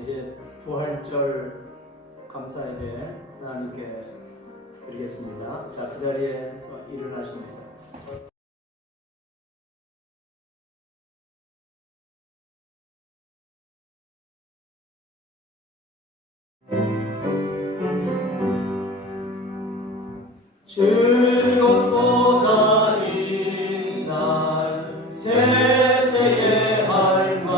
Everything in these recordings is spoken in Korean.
이제 부활절 감사예배 하나님께 드리겠습니다. 자, 그 자리에서 일어나십니다. 즐겁도다 이날 세세의 할만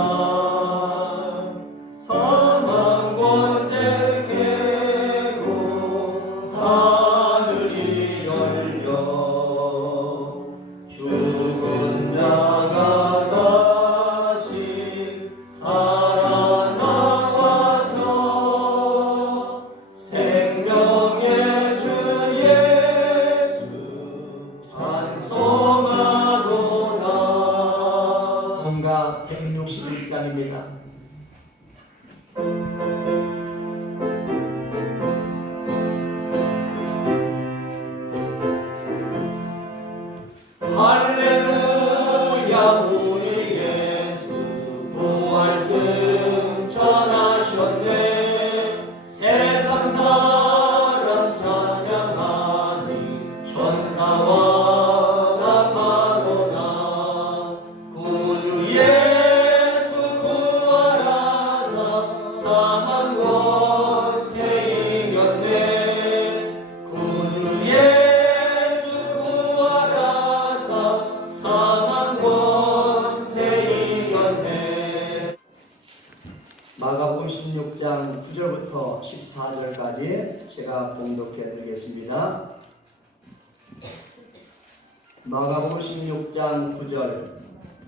사망 권세 깨고 하늘이 열려 죽은 자가 다시 살아나와서 생명의 주 본가 161장입니다. 할렐루야 우리 예수 부활승 전하셨네. 세상 사람 찬양하니 천사와 마가복음 16장 9절부터 14절까지 제가 봉독해 드리겠습니다. 마가복음 16장 9절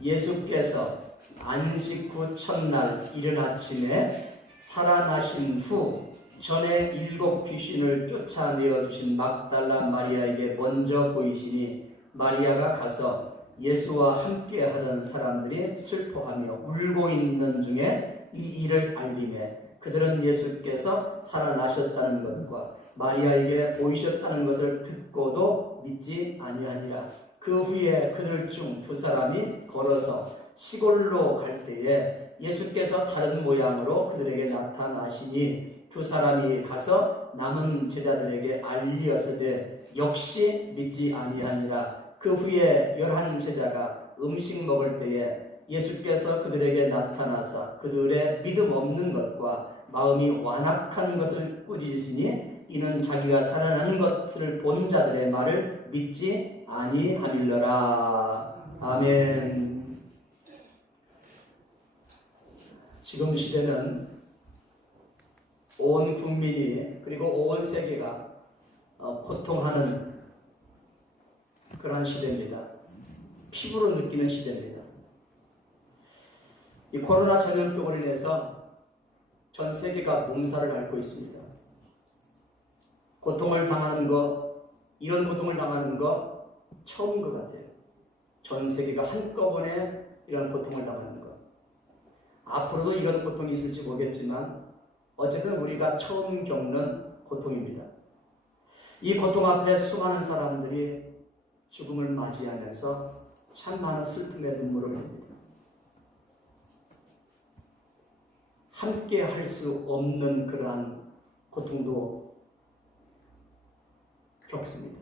예수께서 안식 후 첫날 이른 아침에 살아나신 후 전에 7 귀신을 쫓아내어 주신 막달라 마리아에게 먼저 보이시니 마리아가 가서 예수와 함께 하던 사람들이 슬퍼하며 울고 있는 중에 이 일을 알리매 그들은 예수께서 살아나셨다는 것과 마리아에게 보이셨다는 것을 듣고도 믿지 아니하니라. 그 후에 그들 중 2 사람이 걸어서 시골로 갈 때에 예수께서 다른 모양으로 그들에게 나타나시니 2 사람이 가서 남은 제자들에게 알리었으되 역시 믿지 아니하니라. 그 후에 11 제자가 음식 먹을 때에 예수께서 그들에게 나타나사 그들의 믿음 없는 것과 마음이 완악한 것을 꾸짖으시니 이는 자기가 살아나는 것을 본 자들의 말을 믿지 아니함일러라. 아멘. 지금 시대는 온 국민이 그리고 온 세계가 고통하는 그러한 시대입니다. 피부로 느끼는 시대입니다. 이 코로나 전염병으로 인해서 전 세계가 몸살을 앓고 있습니다. 고통을 당하는 것, 이런 고통을 당하는 것 처음인 것 같아요. 전 세계가 한꺼번에 이런 고통을 당하는 것. 앞으로도 이런 고통이 있을지 모르겠지만 어쨌든 우리가 처음 겪는 고통입니다. 이 고통 앞에 수많은 사람들이 죽음을 맞이하면서 참 많은 슬픔의 눈물을 흘립니다. 함께 할 수 없는 그러한 고통도 겪습니다.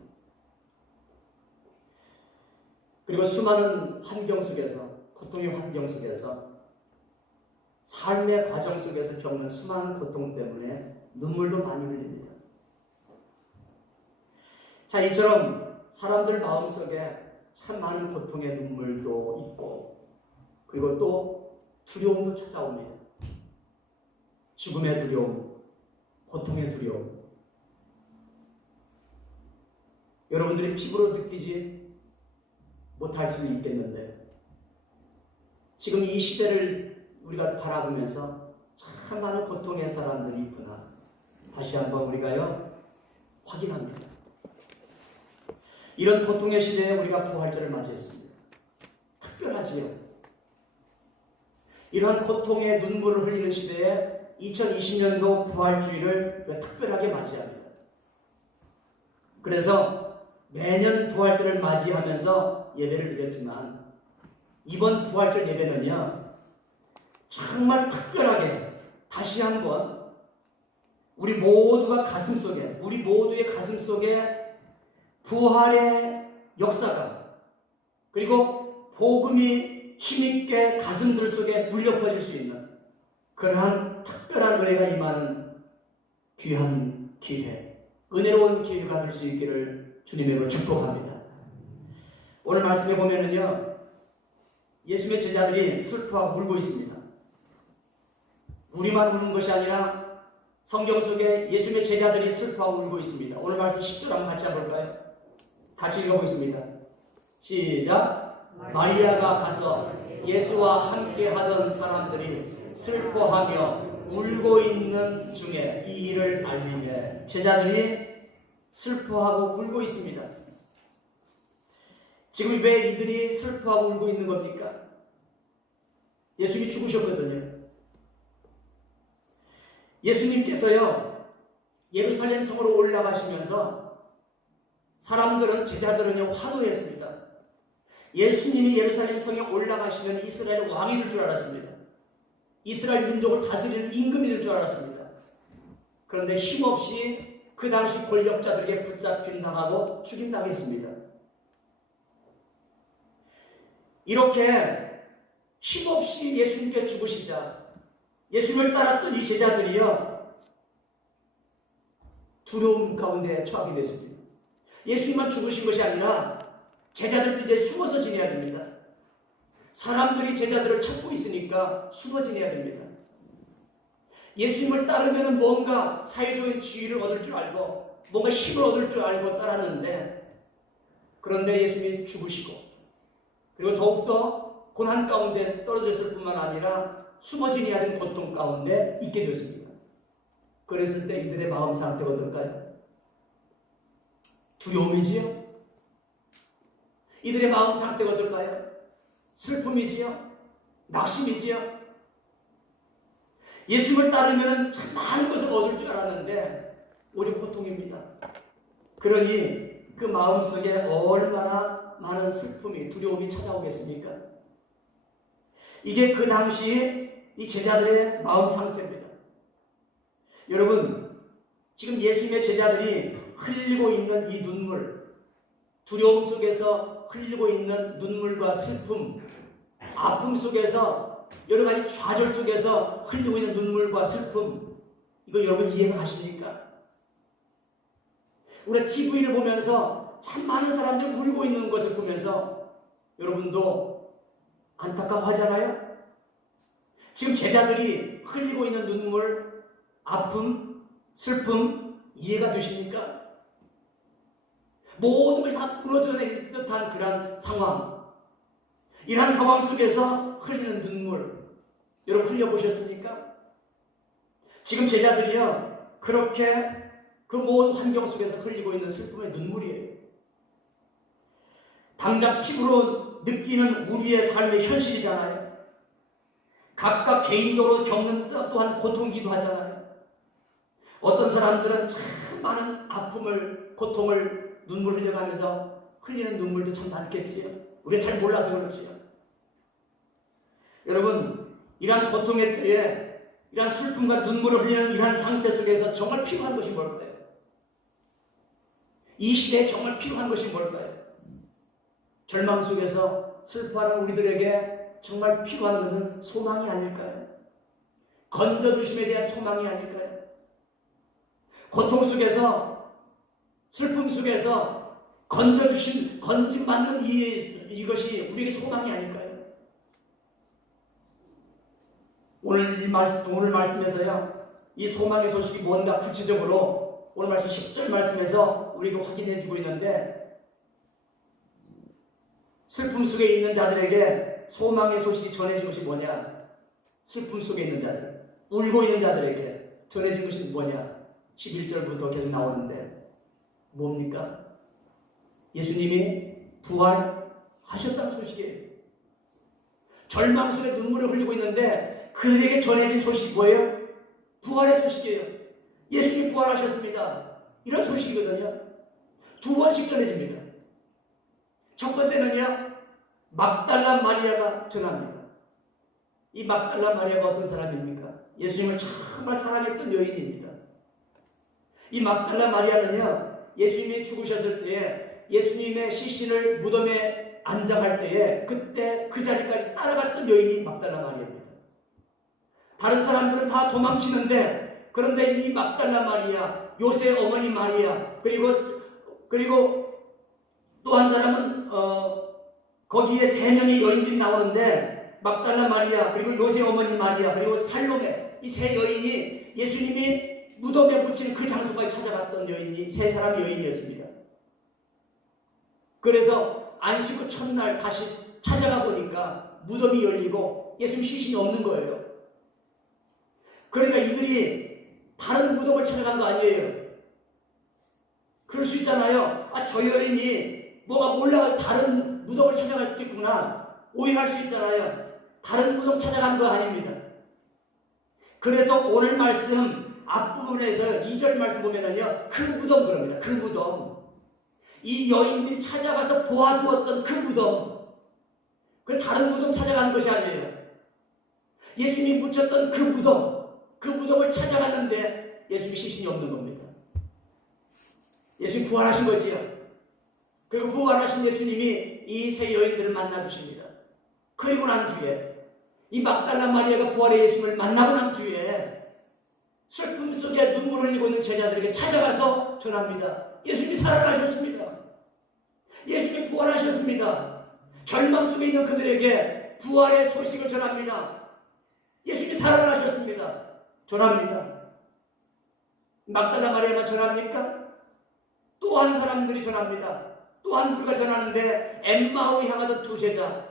그리고 수많은 환경 속에서, 고통의 환경 속에서, 삶의 과정 속에서 겪는 수많은 고통 때문에 눈물도 많이 흘립니다. 자, 이처럼 사람들 마음속에 참 많은 고통의 눈물도 있고, 그리고 또 두려움도 찾아옵니다. 죽음의 두려움, 고통의 두려움. 여러분들이 피부로 느끼지 못할 수는 있겠는데 지금 이 시대를 우리가 바라보면서 참 많은 고통의 사람들이 있구나. 다시 한번 우리가요 확인합니다. 이런 고통의 시대에 우리가 부활절을 맞이했습니다. 특별하지요. 이러한 고통의 눈물을 흘리는 시대에 2020년도 부활주의를 특별하게 맞이합니다. 그래서 매년 부활절을 맞이하면서 예배를 드렸지만 이번 부활절 예배는요 정말 특별하게 다시 한번 우리 모두가 가슴속에, 우리 모두의 가슴속에 부활의 역사가, 그리고 복음이 힘있게 가슴들 속에 물려 퍼질 수 있는 그러한 특별한 은혜가 임하는 귀한 기회, 은혜로운 기회가 될 수 있기를 주님으로 축복합니다. 오늘 말씀에 보면은요, 예수님의 제자들이 슬퍼하고 울고 있습니다. 우리만 우는 것이 아니라 성경 속에 예수님의 제자들이 슬퍼하고 울고 있습니다. 오늘 말씀 10절 한번 같이 해볼까요? 같이 읽어보겠습니다. 시작. 마리아가 가서 예수와 함께 하던 사람들이 슬퍼하며 울고 있는 중에 이 일을 알리며, 제자들이 슬퍼하고 울고 있습니다. 지금 왜 이들이 슬퍼하고 울고 있는 겁니까? 예수님이 죽으셨거든요. 예수님께서요, 예루살렘 성으로 올라가시면서 사람들은, 제자들은요, 화도했습니다. 예수님이 예루살렘 성에 올라가시면 이스라엘 왕이 될 줄 알았습니다. 이스라엘 민족을 다스리는 임금이 될 줄 알았습니다. 그런데 힘없이 그 당시 권력자들에게 붙잡힘 당하고 죽임당했습니다. 이렇게 힘없이 예수님께 죽으시자 예수님을 따랐던 이 제자들이요, 두려움 가운데 처하게 됐습니다. 예수님만 죽으신 것이 아니라 제자들도 이제 숨어서 지내야 됩니다. 사람들이 제자들을 찾고 있으니까 숨어 지내야 됩니다. 예수님을 따르면 뭔가 사회적인 지위를 얻을 줄 알고 뭔가 힘을 얻을 줄 알고 따랐는데, 그런데 예수님이 죽으시고 그리고 더욱더 고난 가운데 떨어졌을 뿐만 아니라 숨어 지내야 하는 고통 가운데 있게 되었습니다. 그랬을 때 이들의 마음 상태가 어떨까요? 두려움이지요? 이들의 마음 상태가 어떨까요? 슬픔이지요? 낙심이지요? 예수님을 따르면 참 많은 것을 얻을 줄 알았는데 오히려 고통입니다. 그러니 그 마음속에 얼마나 많은 슬픔이, 두려움이 찾아오겠습니까? 이게 그 당시 이 제자들의 마음 상태입니다. 여러분, 지금 예수님의 제자들이 흘리고 있는 이 눈물, 두려움 속에서 흘리고 있는 눈물과 슬픔, 아픔 속에서, 여러 가지 좌절 속에서 흘리고 있는 눈물과 슬픔, 이거 여러분 이해가 가십니까? 우리가 TV를 보면서 참 많은 사람들이 울고 있는 것을 보면서 여러분도 안타까워하잖아요? 지금 제자들이 흘리고 있는 눈물, 아픔, 슬픔 이해가 되십니까? 모든 것이 다 부러져낼 듯한 그런 상황, 이러한 상황 속에서 흘리는 눈물, 여러분 흘려보셨습니까? 지금 제자들이요, 그렇게 그 모든 환경 속에서 흘리고 있는 슬픔의 눈물이에요. 당장 피부로 느끼는 우리의 삶의 현실이잖아요. 각각 개인적으로 겪는 또한 고통이기도 하잖아요. 어떤 사람들은 참 많은 아픔을, 고통을 눈물 흘려가면서 흘리는 눈물도 참 많겠지요. 우리가 잘 몰라서 그렇지요. 여러분, 이러한 고통의 때에 이러한 슬픔과 눈물을 흘리는 이러한 상태 속에서 정말 필요한 것이 뭘까요? 이 시대에 정말 필요한 것이 뭘까요? 절망 속에서 슬퍼하는 우리들에게 정말 필요한 것은 소망이 아닐까요? 건져주심에 대한 소망이 아닐까요? 고통 속에서, 슬픔 속에서 건져주심, 건짐받는 이것이 우리에게 소망이 아닐까요? 오늘 말씀에서요, 이 소망의 소식이 뭔가 구체적으로 오늘 말씀 10절 말씀에서 우리에게 확인해 주고 있는데, 슬픔 속에 있는 자들에게 소망의 소식이 전해진 것이 뭐냐? 슬픔 속에 있는 자들, 울고 있는 자들에게 전해진 것이 뭐냐? 11절부터 계속 나오는데 뭡니까? 예수님이 부활하셨다는 소식이에요. 절망 속에 눈물을 흘리고 있는데 그들에게 전해진 소식이 뭐예요? 부활의 소식이에요. 예수님이 부활하셨습니다. 이런 소식이거든요. 두 번씩 전해집니다. 첫 번째는요, 막달라 마리아가 전합니다. 이 막달라 마리아가 어떤 사람입니까? 예수님을 정말 사랑했던 여인입니다. 이 막달라 마리아는요, 예수님이 죽으셨을 때에 예수님의 시신을 무덤에 안장할 때에 그때 그 자리까지 따라갔던 여인이 막달라 마리아입니다. 다른 사람들은 다 도망치는데, 그런데 이 막달라 마리아, 요새 어머니 마리아, 그리고 또 한 사람은 거기에 세 명의 여인들이 나오는데, 막달라 마리아, 그리고 요새 어머니 마리아, 그리고 살로메, 이 세 여인이 예수님이 무덤에 묻힌 그 장소까지 찾아갔던 여인이 세 사람의 여인이었습니다. 그래서 안식 후 첫날 다시 찾아가 보니까 무덤이 열리고 예수님 시신이 없는 거예요. 그러니까 이들이 다른 무덤을 찾아간 거 아니에요. 그럴 수 있잖아요. 저 여인이 뭐가 몰라가 다른 무덤을 찾아갔겠구나 오해할 수 있잖아요. 다른 무덤 찾아간 거 아닙니다. 그래서 오늘 말씀 앞부분에서 2절 말씀 보면은요, 그 무덤 그럽니다. 그 무덤. 이 여인들이 찾아가서 보아두었던 그 무덤. 그 다른 무덤 찾아간 것이 아니에요. 예수님이 묻혔던 그 무덤. 그 무덤을 찾아갔는데 예수님이 시신이 없는 겁니다. 예수님 부활하신 거지요. 그리고 부활하신 예수님이 이 세 여인들을 만나 주십니다. 그리고 난 뒤에 이 막달라 마리아가 부활의 예수님을 만나고 난 뒤에 슬픔 속에 눈물을 흘리고 있는 제자들에게 찾아가서 전합니다. 예수님이 살아나셨습니다. 예수님이 부활하셨습니다. 절망 속에 있는 그들에게 부활의 소식을 전합니다. 예수님이 살아나셨습니다. 전합니다. 막달라 마리아만 전합니까? 또 한 사람들이 전합니다. 또 한 부류가 전하는데, 엠마오로 향하던 두 제자,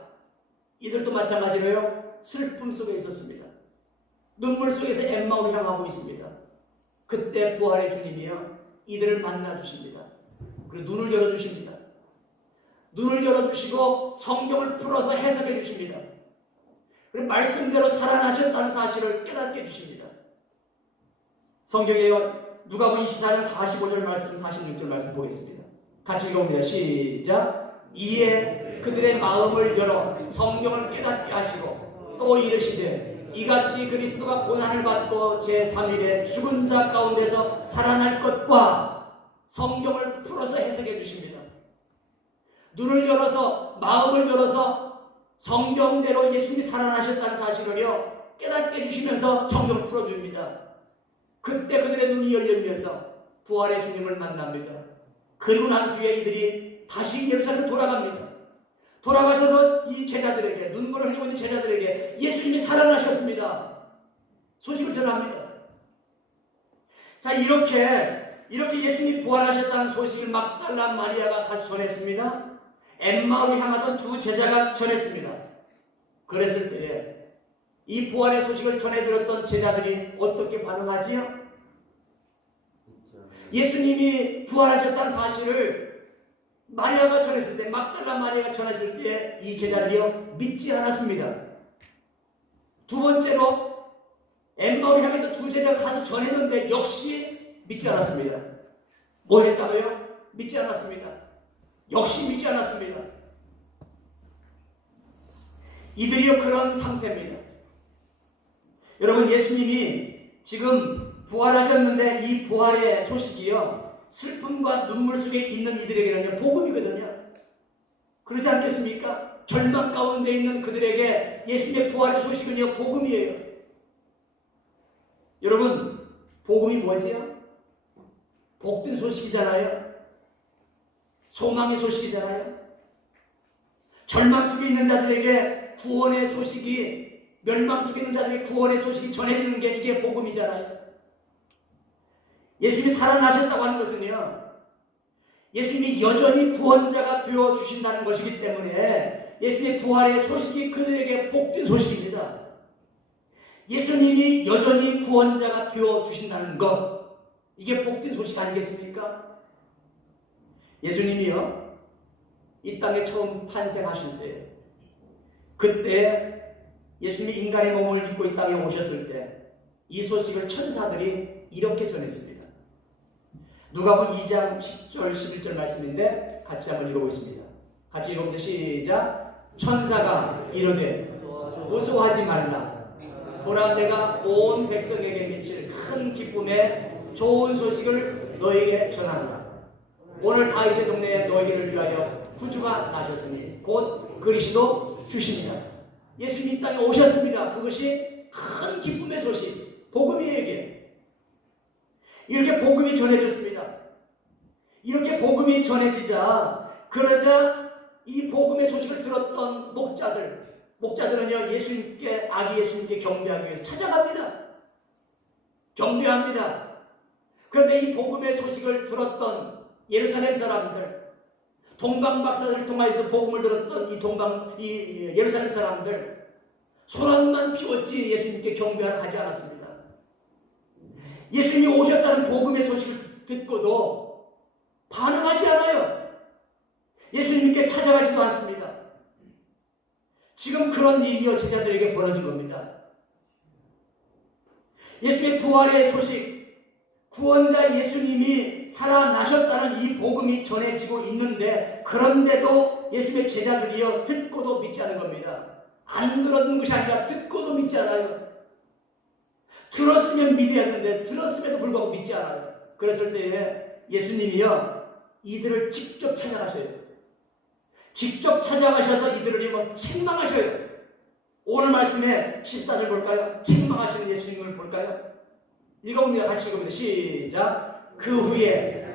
이들도 마찬가지로요, 슬픔 속에 있었습니다. 눈물 속에서 엠마오로 향하고 있습니다. 그때 부활의 주님이요, 이들을 만나 주십니다. 그리고 눈을 열어주십니다. 눈을 열어주시고 성경을 풀어서 해석해 주십니다. 그리고 말씀대로 살아나셨다는 사실을 깨닫게 해주십니다. 성경에요, 누가복음 24장 45절 말씀, 46절 말씀 보겠습니다. 같이 읽어봅니다. 시작. 이에 그들의 마음을 열어 성경을 깨닫게 하시고 또 이르시되, 이같이 그리스도가 고난을 받고 제3일에 죽은 자 가운데서 살아날 것과 성경을 풀어서 해석해 주십니다. 눈을 열어서, 마음을 열어서 성경대로 예수님이 살아나셨다는 사실을요, 깨닫게 해주시면서 성경을 풀어줍니다. 그때 그들의 눈이 열리면서 부활의 주님을 만납니다. 그리고 난 뒤에 이들이 다시 예루살렘으로 돌아갑니다. 돌아가셔서 이 제자들에게, 눈물을 흘리고 있는 제자들에게 예수님이 살아나셨습니다. 소식을 전합니다. 자, 이렇게 예수님이 부활하셨다는 소식을 막달라 마리아가 가서 전했습니다. 엠마오로 향하던 두 제자가 전했습니다. 그랬을 때에 이 부활의 소식을 전해들었던 제자들이 어떻게 반응하지요? 예수님이 부활하셨다는 사실을 마리아가 전했을 때, 막달라 마리아가 전했을 때 이 제자들이요, 믿지 않았습니다. 두 번째로 엠마오로 향해서 두 제자가 가서 전했는데 역시 믿지 않았습니다. 뭐 했다고요? 믿지 않았습니다. 역시 믿지 않았습니다. 이들이요, 그런 상태입니다. 여러분, 예수님이 지금 부활하셨는데 이 부활의 소식이요, 슬픔과 눈물 속에 있는 이들에게는요, 복음이거든요. 그러지 않겠습니까? 절망 가운데 있는 그들에게 예수님의 부활의 소식은요, 복음이에요. 여러분, 복음이 뭐지요? 복된 소식이잖아요. 소망의 소식이잖아요. 절망 속에 있는 자들에게 구원의 소식이, 멸망 속에 있는 자들에게 구원의 소식이 전해지는 게 이게 복음이잖아요. 예수님이 살아나셨다고 하는 것은요, 예수님이 여전히 구원자가 되어주신다는 것이기 때문에 예수님의 부활의 소식이 그들에게 복된 소식입니다. 예수님이 여전히 구원자가 되어주신다는 것, 이게 복된 소식 아니겠습니까? 예수님이요, 이 땅에 처음 탄생하실 때, 그때 예수님이 인간의 몸을 입고 이 땅에 오셨을 때 이 소식을 천사들이 이렇게 전했습니다. 누가복음 2장 10절 11절 말씀인데 같이 한번 읽어보겠습니다. 같이 읽어보자. 시작. 천사가 이르되 무서워하지 말라. 보라, 내가 온 백성에게 미칠 큰 기쁨의 좋은 소식을 너에게 전하노라. 오늘 다윗의 동네에 너희를 위하여 구주가 나셨으니 곧 그리스도 주십니다. 예수님이 이 땅에 오셨습니다. 그것이 큰 기쁨의 소식, 복음이에요. 이렇게 복음이 전해졌습니다. 이렇게 복음이 전해지자, 그러자 이 복음의 소식을 들었던 목자들은요, 예수님께, 아기 예수님께 경배하기 위해서 찾아갑니다. 경배합니다. 그런데 이 복음의 소식을 들었던 예루살렘 사람들, 동방박사들을 통해서 복음을 들었던 이 예루살렘 사람들, 소란만 피웠지 예수님께 경배하러 가지 않았습니다. 예수님이 오셨다는 복음의 소식을 듣고도 반응하지 않아요. 예수님께 찾아가지도 않습니다. 지금 그런 일이요 제자들에게 벌어진 겁니다. 예수의 부활의 소식, 구원자 예수님이 살아나셨다는 이 복음이 전해지고 있는데, 그런데도 예수님의 제자들이요 듣고도 믿지 않은 겁니다. 안 들었는 것이 아니라 듣고도 믿지 않아요. 들었으면 믿어야 되는데 들었음에도 불구하고 믿지 않아요. 그랬을 때에 예수님이요 이들을 직접 찾아가셔요. 직접 찾아가셔서 이들을 책망하셔요. 오늘 말씀에 14절 볼까요? 책망하시는 예수님을 볼까요? 읽어봅니다. 같이 읽어봅니다. 시작. 그 후에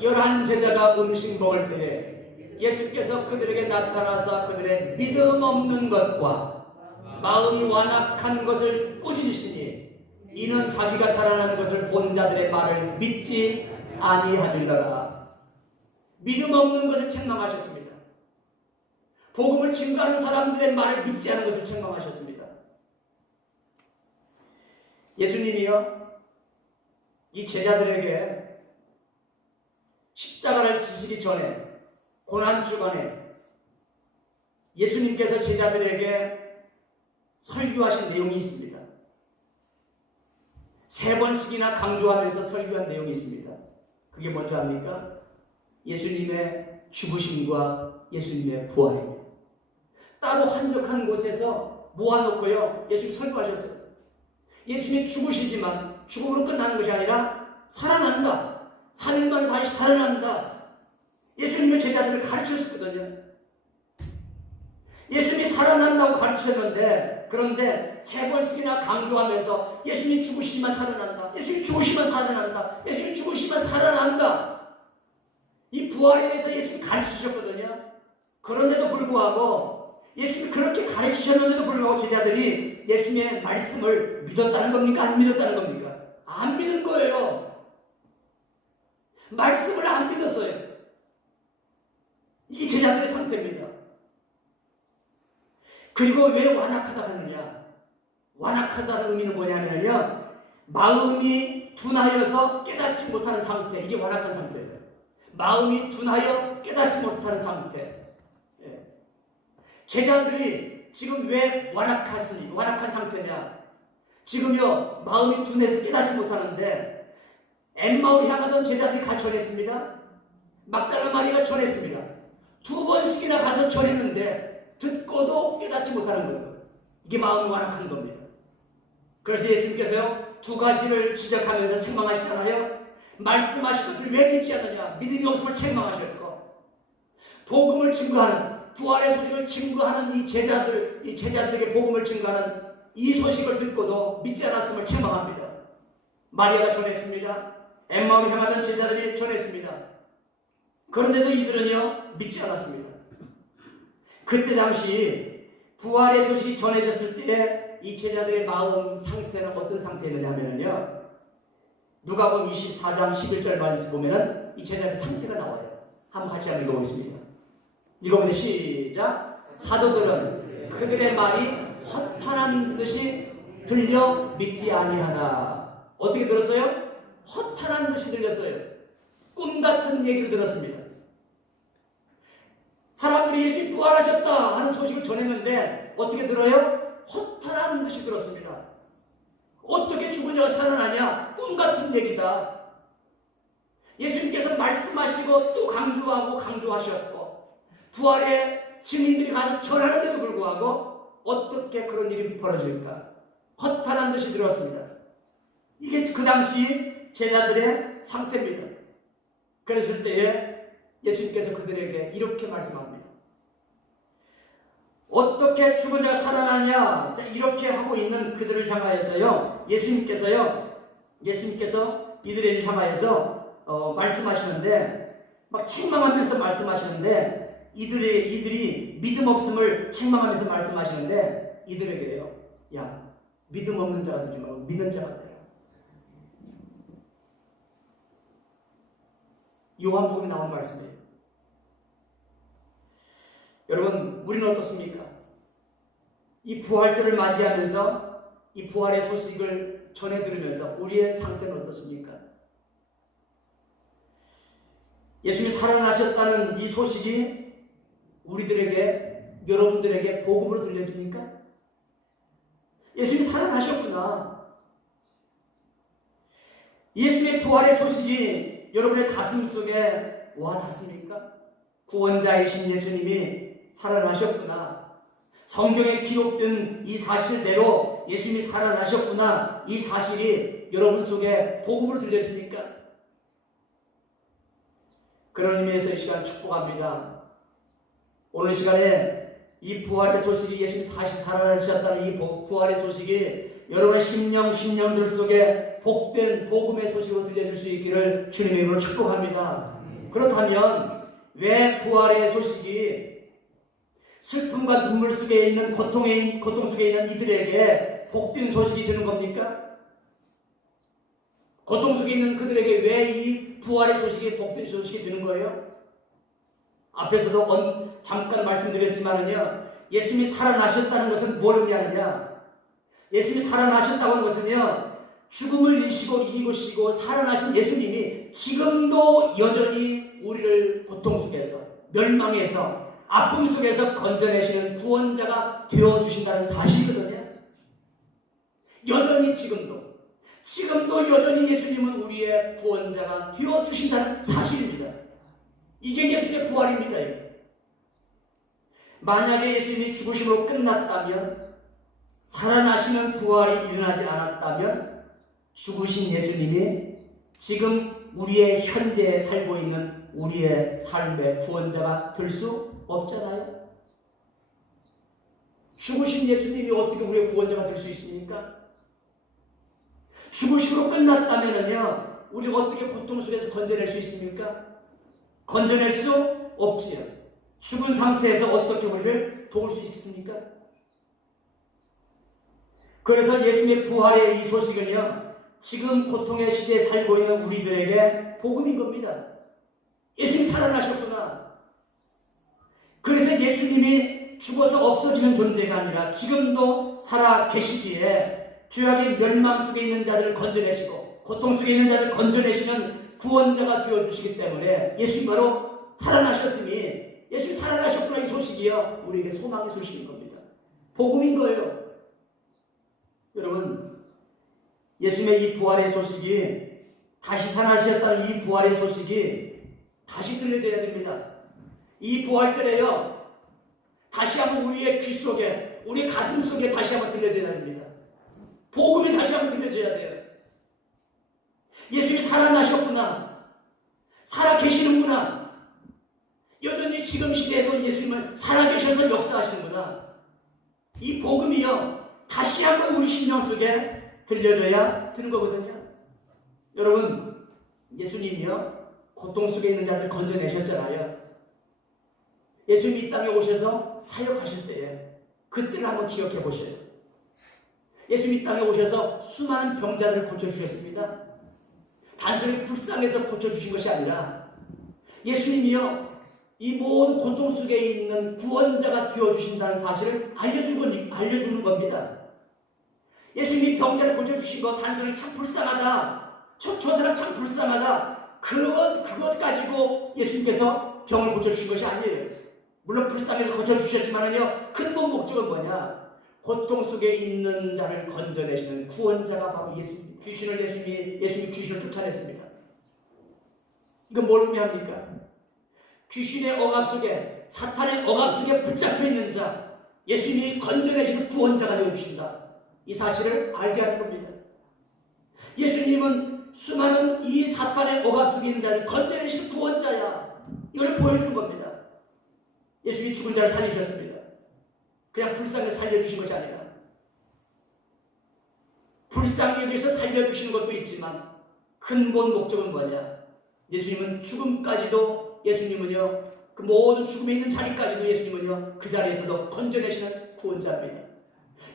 11 제자가 음식 먹을 때에 예수께서 그들에게 나타나사 그들의 믿음 없는 것과 마음이 완악한 것을 꾸짖으시니 이는 자기가 살아난 것을 본 자들의 말을 믿지 아니하리라. 믿음 없는 것을 책망하셨습니다. 복음을 증거하는 사람들의 말을 믿지 않은 것을 책망하셨습니다. 예수님이요 이 제자들에게 십자가를 지시기 전에 고난 주간에 예수님께서 제자들에게 설교하신 내용이 있습니다. 3번씩이나 강조하면서 설교한 내용이 있습니다. 그게 뭔지 압니까? 예수님의 죽으심과 예수님의 부활입니다. 따로 한적한 곳에서 모아놓고요 예수님 설교하셨어요. 예수님이 죽으시지만 죽음으로 끝나는 것이 아니라 살아난다. 3일 만에 다시 살아난다. 예수님의 제자들을 가르치셨거든요. 예수님이 살아난다고 가르치셨는데, 그런데 3번씩이나 강조하면서 예수님이 죽으시지만 살아난다. 예수님이 죽으시면 살아난다. 예수님이 죽으시면 살아난다. 이 부활에 대해서 예수님이 가르치셨거든요. 그런데도 불구하고 예수님이 그렇게 가르치셨는데도 불구하고 제자들이 예수님의 말씀을 믿었다는 겁니까? 안 믿었다는 겁니까? 안 믿은 거예요. 말씀을 안 믿었어요. 이게 제자들의 상태입니다. 그리고 왜 완악하다 하느냐? 완악하다는 의미는 뭐냐면요, 마음이 둔하여서 깨닫지 못하는 상태, 이게 완악한 상태예요. 마음이 둔하여 깨닫지 못하는 상태. 제자들이 지금 왜 완악한 상태냐? 지금요 마음이 둔해서 깨닫지 못하는데, 엠마오를 향하던 제자들이 같이 전했습니다. 막달라 마리가 전했습니다. 2번씩이나 가서 전했는데 듣고도 깨닫지 못하는 거예요. 이게 마음이 완악한 겁니다. 그래서 예수님께서요 2가지를 지적하면서 책망하시잖아요. 말씀하신 것을 왜 믿지 않느냐? 믿음이 없음을 책망하셨고, 복음을 증거하는, 부활의 소식을 증거하는 이 제자들에게 복음을 증거하는 이 소식을 듣고도 믿지 않았음을 책망합니다. 마리아가 전했습니다. 엠마오를 향하던 제자들이 전했습니다. 그런데도 이들은요 믿지 않았습니다. 그때 당시 부활의 소식이 전해졌을 때 이 제자들의 마음 상태는 어떤 상태였느냐 하면요, 누가복음 24장 11절 말씀 보면은 이 제자들의 상태가 나와요. 한번 같이 한번 읽어보겠습니다. 읽어보면 시작. 사도들은 그들의 말이 허탄한 듯이 들려 믿지 아니하나. 어떻게 들었어요? 허탄한 듯이 들렸어요. 꿈 같은 얘기를 들었습니다. 사람들이 예수님이 부활하셨다 하는 소식을 전했는데 어떻게 들어요? 허탄한 듯이 들었습니다. 어떻게 죽은 자가 살아나냐? 꿈 같은 얘기다. 예수님께서 말씀하시고 또 강조하셨고, 부활의 증인들이 가서 전하는데도 불구하고 어떻게 그런 일이 벌어질까? 허탄한 듯이 들었습니다. 이게 그 당시 제자들의 상태입니다. 그랬을 때에 예수님께서 그들에게 이렇게 말씀합니다. 어떻게 죽은 자가 살아나냐? 이렇게 하고 있는 그들을 향하여서요. 예수님께서 이들을 향하여서 말씀하시는데 막 책망하면서 말씀하시는데 이들이 믿음 없음을 책망하면서 말씀하시는데 이들에게요. 야, 믿음 없는 자가 되지 말고 믿는 자가 되라. 요한복음에 나온 말씀이에요. 여러분, 우리는 어떻습니까? 이 부활절을 맞이하면서 이 부활의 소식을 전해 들으면서 우리의 상태는 어떻습니까? 예수님이 살아나셨다는 이 소식이 우리들에게, 여러분들에게 복음으로 들려집니까? 예수님이 살아나셨구나. 예수님의 부활의 소식이 여러분의 가슴 속에 와 닿습니까? 구원자이신 예수님이 살아나셨구나. 성경에 기록된 이 사실대로 예수님이 살아나셨구나. 이 사실이 여러분 속에 복음으로 들려집니까? 그런 의미에서 이 시간 축복합니다. 오늘 시간에 이 부활의 소식이 예수님이 다시 살아나셨다는 이 부활의 소식이 여러분의 심령들 속에 복된 복음의 소식으로 들려줄 수 있기를 주님의 이름으로 축복합니다. 그렇다면 왜 부활의 소식이 슬픔과 눈물 속에 있는 고통 속에 있는 이들에게 복된 소식이 되는 겁니까? 고통 속에 있는 그들에게 왜 이 부활의 소식이 복된 소식이 되는 거예요? 앞에서도 잠깐 말씀드렸지만은요, 예수님이 살아나셨다는 것은 뭘 의미하느냐? 예수님이 살아나셨다고 하는 것은요, 죽음을 이기고 살아나신 예수님이 지금도 여전히 우리를 고통 속에서, 멸망에서, 아픔 속에서 건져내시는 구원자가 되어주신다는 사실이거든요. 여전히 지금도 여전히 예수님은 우리의 구원자가 되어주신다는 사실입니다. 이게 예수님의 부활입니다. 만약에 예수님이 죽으심으로 끝났다면, 살아나시는 부활이 일어나지 않았다면 죽으신 예수님이 지금 우리의 현재에 살고 있는 우리의 삶의 구원자가 될 수 없잖아요. 죽으신 예수님이 어떻게 우리의 구원자가 될 수 있습니까? 죽으심으로 끝났다면요, 우리가 어떻게 고통 속에서 건져낼 수 있습니까? 건져낼 수 없지요. 죽은 상태에서 어떻게 우리를 도울 수 있습니까? 그래서 예수님의 부활의 이 소식은요, 지금 고통의 시대에 살고 있는 우리들에게 복음인 겁니다. 예수님이 살아나셨구나. 그래서 예수님이 죽어서 없어지는 존재가 아니라 지금도 살아 계시기에 죄악의 멸망 속에 있는 자들을 건져내시고 고통 속에 있는 자들을 건져내시는 구원자가 되어주시기 때문에 예수님 바로 살아나셨으니, 예수님이 살아나셨구나 이 소식이요, 우리에게 소망의 소식인 겁니다. 복음인 거예요. 여러분, 예수님의 이 부활의 소식이, 다시 살아나셨다는 이 부활의 소식이 다시 들려져야 됩니다. 이 부활절에요, 다시 한번 우리의 귀 속에, 우리 가슴 속에 다시 한번 들려져야 됩니다. 복음이 다시 한번 들려져야 돼요. 예수님이 살아나셨구나. 살아계시는구나. 여전히 지금 시대에도 예수님은 살아계셔서 역사하시는구나. 이 복음이요, 다시 한번 우리 심령 속에 들려줘야 되는 거거든요. 여러분, 예수님이요, 고통 속에 있는 자들 건져내셨잖아요. 예수님이 이 땅에 오셔서 사역하실 때에 그때를 한번 기억해 보세요. 예수님이 이 땅에 오셔서 수많은 병자들을 고쳐주셨습니다. 단순히 불쌍해서 고쳐주신 것이 아니라 예수님이요, 이 모든 고통 속에 있는 구원자가 되어주신다는 사실을 알려주는 겁니다. 예수님이 병자를 고쳐주신 거 단순히 참 불쌍하다, 저 사람 참 불쌍하다, 그것 가지고 예수님께서 병을 고쳐주신 것이 아니에요. 물론 불쌍해서 고쳐주셨지만요, 근본 목적은 뭐냐? 고통 속에 있는 자를 건져내시는 구원자가 바로 예수님. 예수님이 귀신을 쫓아냈습니다. 이건 뭘 의미합니까? 귀신의 억압 속에, 사탄의 억압 속에 붙잡혀 있는 자, 예수님이 건져내시는 구원자가 되어주신다. 이 사실을 알게 하는 겁니다. 예수님은 수많은 이 사탄의 억압 속에 있는 자를 건져내시는 구원자야. 이걸 보여주는 겁니다. 예수님이 죽은 자를 살리셨습니다. 그냥 불쌍히 살려주신 것이 아니라 불쌍히 여기서 살려주시는 것도 있지만 근본 목적은 뭐냐? 예수님은 죽음까지도 예수님은요, 그 모든 죽음에 있는 자리까지도 예수님은요, 그 자리에서도 건져내시는 구원자입니다.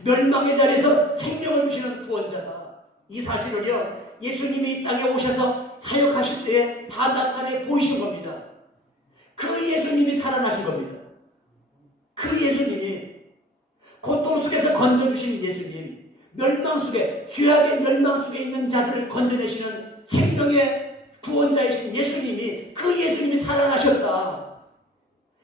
멸망의 자리에서 생명을 주시는 구원자다. 이 사실을요, 예수님이 이 땅에 오셔서 사역하실 때에 다 나타내 보이신 겁니다. 그 예수님이 살아나신 겁니다. 그 예수님이 고통 속에서 건져주신 예수님, 멸망 속에, 죄악의 멸망 속에 있는 자들을 건져내시는 생명의 구원자이신 예수님이, 그 예수님이 살아나셨다.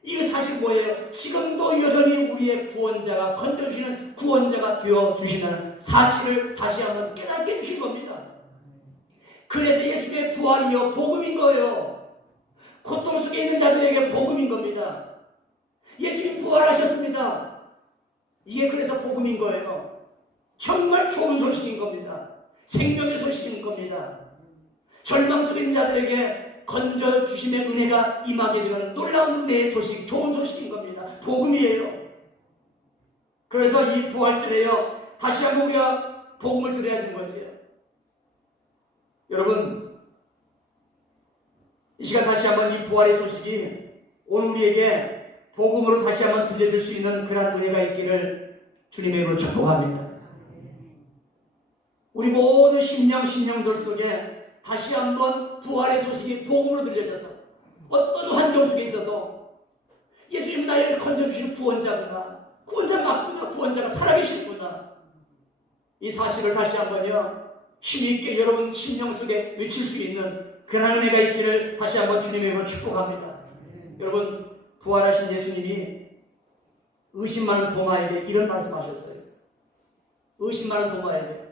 이게 사실 뭐예요? 지금도 여전히 우리의 구원자가, 건져주시는 구원자가 되어주시는 사실을 다시 한번 깨닫게 해주신 겁니다. 그래서 예수님의 부활이요, 복음인 거예요. 고통 속에 있는 자들에게 복음인 겁니다. 예수님 부활하셨습니다. 이게 그래서 복음인 거예요. 정말 좋은 소식인 겁니다. 생명의 소식인 겁니다. 절망 속에 있는 자들에게 건져주심의 은혜가 임하게 되는 놀라운 은혜의 소식, 좋은 소식인 겁니다. 복음이에요. 그래서 이 부활절에요, 다시 한번 우리가 복음을 들어야 되는 거죠. 여러분, 이 시간 다시 한번 이 부활의 소식이 오늘 우리에게 복음으로 다시 한번 들려줄 수 있는 그런 은혜가 있기를 주님의 이름으로 축복합니다. 우리 모든 심령들 속에 다시 한번 부활의 소식이 복음으로 들려져서 어떤 환경 속에 있어도 예수님은 나를 건져주시는 구원자구나, 구원자 맞구나, 구원자가 살아계시구나, 이 사실을 다시 한번요, 힘있게 여러분 심령 속에 외칠 수 있는 그런 은혜가 있기를 다시 한번 주님의 이름으로 축복합니다. 여러분, 부활하신 예수님이 의심 많은 도마에게 이런 말씀하셨어요. 의심 많은 도마에게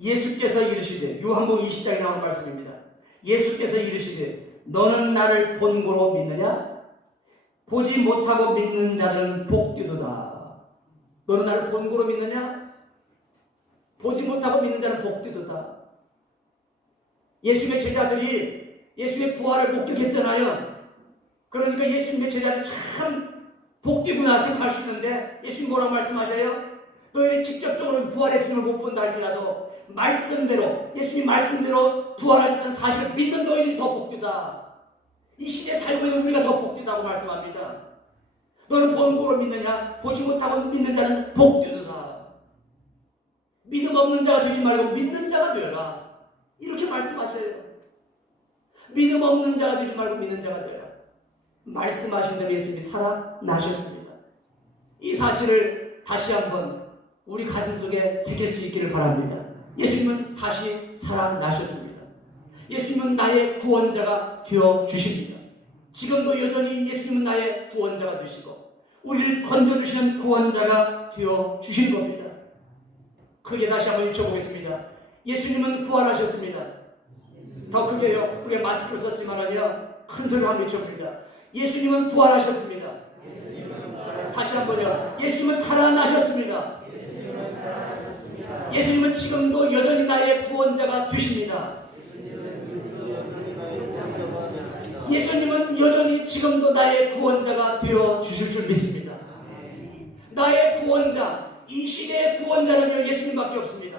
예수께서 이르시되, 요한복음 20장에 나온 말씀입니다. 예수께서 이르시되 너는 나를 본고로 믿느냐? 보지 못하고 믿는 자들은 복되도다. 너는 나를 본고로 믿느냐? 보지 못하고 믿는 자는 복되도다. 예수님의 제자들이 예수님의 부활을 목격했잖아요. 그러니까 예수님의 제자들 참 복되구나 생각할 수 있는데, 예수님 뭐라고 말씀하셔요? 너희들이 직접적으로 부활의 주님을 못 본다 할지라도 말씀대로, 예수님 말씀대로 부활하셨다는 사실을 믿는 너희들이 더 복되다. 이 시대에 살고 있는 우리가 더 복되다고 말씀합니다. 너는 본고로 믿느냐? 보지 못하고 믿는 자는 복되도다. 믿음 없는 자가 되지 말고 믿는 자가 되어라. 이렇게 말씀하셔요. 믿음 없는 자가 되지 말고 믿는 자가 되어라. 말씀하신 대로 예수님이 살아나셨습니다. 이 사실을 다시 한번 우리 가슴 속에 새길 수 있기를 바랍니다. 예수님은 다시 살아나셨습니다. 예수님은 나의 구원자가 되어주십니다. 지금도 여전히 예수님은 나의 구원자가 되시고 우리를 건져주시는 구원자가 되어주신 겁니다. 크게 다시 한번 외쳐보겠습니다. 예수님은 부활하셨습니다. 더 크게요. 우리가 마스크를 썼지만요, 큰 소리로 한번 외쳐봅니다. 예수님은 부활하셨습니다. 다시 한번요. 예수님은 살아나셨습니다. 예수님은 지금도 여전히 나의 구원자가 되십니다. 예수님은 여전히 지금도 나의 구원자가 되어 주실 줄 믿습니다. 나의 구원자, 이 시대의 구원자는요, 예수님밖에 없습니다.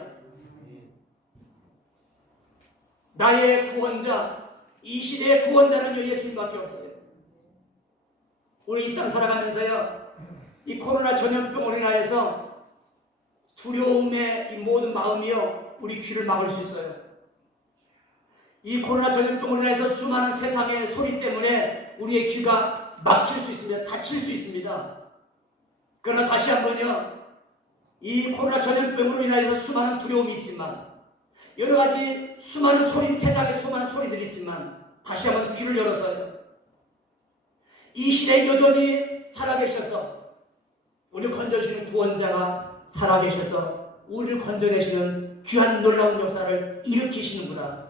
나의 구원자, 이 시대의 구원자는요, 예수님밖에 없어요. 우리 이 땅 살아가면서요, 이 코로나 전염병으로 인하여서 두려움의 이 모든 마음이요, 우리 귀를 막을 수 있어요. 이 코로나 전염병으로 인해서 수많은 세상의 소리 때문에 우리의 귀가 막힐 수 있습니다. 다칠 수 있습니다. 그러나 다시 한번요, 이 코로나 전염병으로 인해서 수많은 두려움이 있지만, 여러 가지 수많은 소리, 세상의 수많은 소리들이 있지만, 다시 한번 귀를 열어서요, 이 시대에 여전히 살아계셔서 우리를 건져주시는 구원자가 살아계셔서 우리를 건져내시는 귀한 놀라운 역사를 일으키시는구나.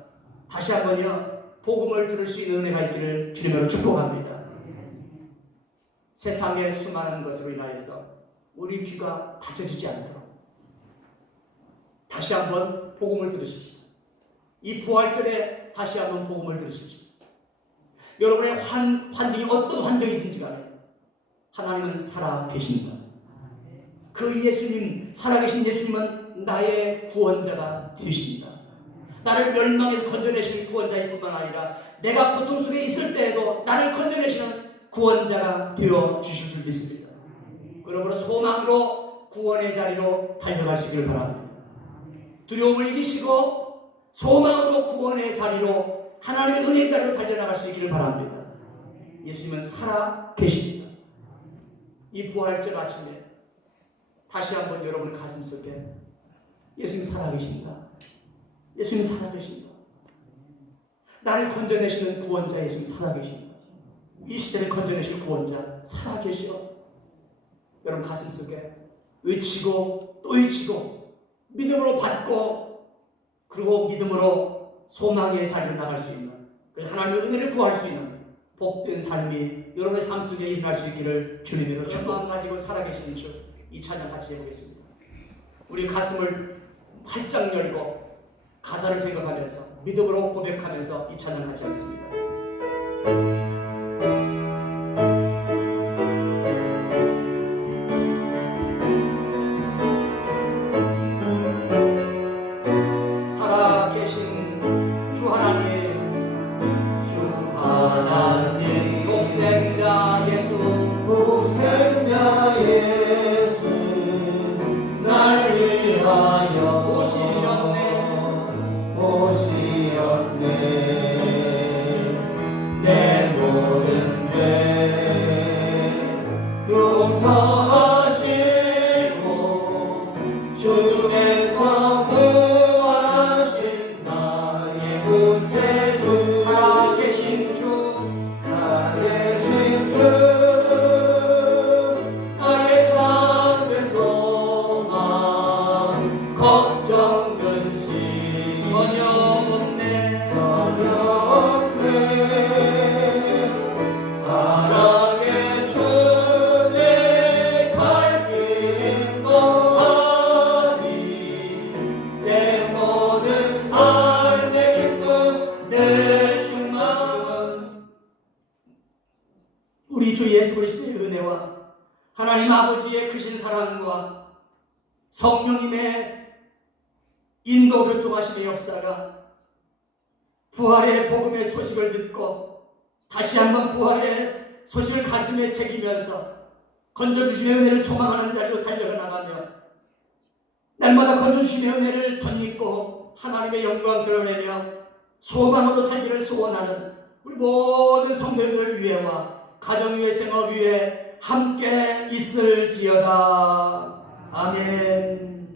다시 한번요, 복음을 들을 수 있는 은혜가 있기를 주님으로 축복합니다. 세상의 수많은 것으로 인하여서 우리 귀가 닫혀지지 않도록, 다시 한번 복음을 들으십시오. 이 부활절에 다시 한번 복음을 들으십시오. 여러분의 환경이 어떤 환경이든지 간에 하나님은 살아 계십니다. 그 예수님, 살아계신 예수님은 나의 구원자가 되십니다. 나를 멸망에서 건져내실 구원자일 뿐만 아니라 내가 고통 속에 있을 때에도 나를 건져내시는 구원자가 되어 주실 줄 믿습니다. 그러므로 소망으로 구원의 자리로 달려갈 수 있기를 바랍니다. 두려움을 이기시고 소망으로 구원의 자리로, 하나님의 은혜의 자리로 달려나갈 수 있기를 바랍니다. 예수님은 살아 계십니다. 이 부활절 아침에 다시 한번 여러분 가슴속에 예수님 살아 계십니다. 예수님 살아 계십니다. 나를 건져내시는 구원자 예수님 살아 계십니다. 이 시대를 건져내실 구원자 살아 계시오. 여러분 가슴속에 외치고 또 외치고 믿음으로 받고 그리고 믿음으로 소망의 자리로 나갈 수 있는, 그래서 하나님의 은혜를 구할 수 있는 복된 삶이 여러분의 삶 속에 일어날 수 있기를 주님으로 전망 가지고 살아계신 주, 이 찬양 같이 해보겠습니다. 우리 가슴을 활짝 열고 가사를 생각하면서 믿음으로 고백하면서 이 찬양 같이 하겠습니다. 살아계신 주 하나님, 주 하나님, 독생자 예수, 독생자 예수, 날 위하여 오시었네. 내 모든 죄 용서하시고 주님에서 구하신 나의 구세주, 살아계신 주, 살아계신 주, 나의 참된 소망, 걱정 근심 전혀 없네, 전혀 없네. 사랑의 주 내 갈 길 인도하니 내 모든 삶의 기쁨 늘 충만한 우리 주 예수 그리스도의 은혜와 하나님 아버지의 크신 사랑과 성령님의 인도 교통하심의 역사가 부활의 복음의 소식을 듣고 다시 한번 부활의 소식을 가슴에 새기면서 건져주심의 은혜를 소망하는 자리로 달려가 나가며 날마다 건져주심의 은혜를 덧입고 하나님의 영광 드러내며 소망으로 살기를 소원하는 우리 모든 성도님들 위에와 가정 위에 생업 위에 함께 있을지어다. 아멘.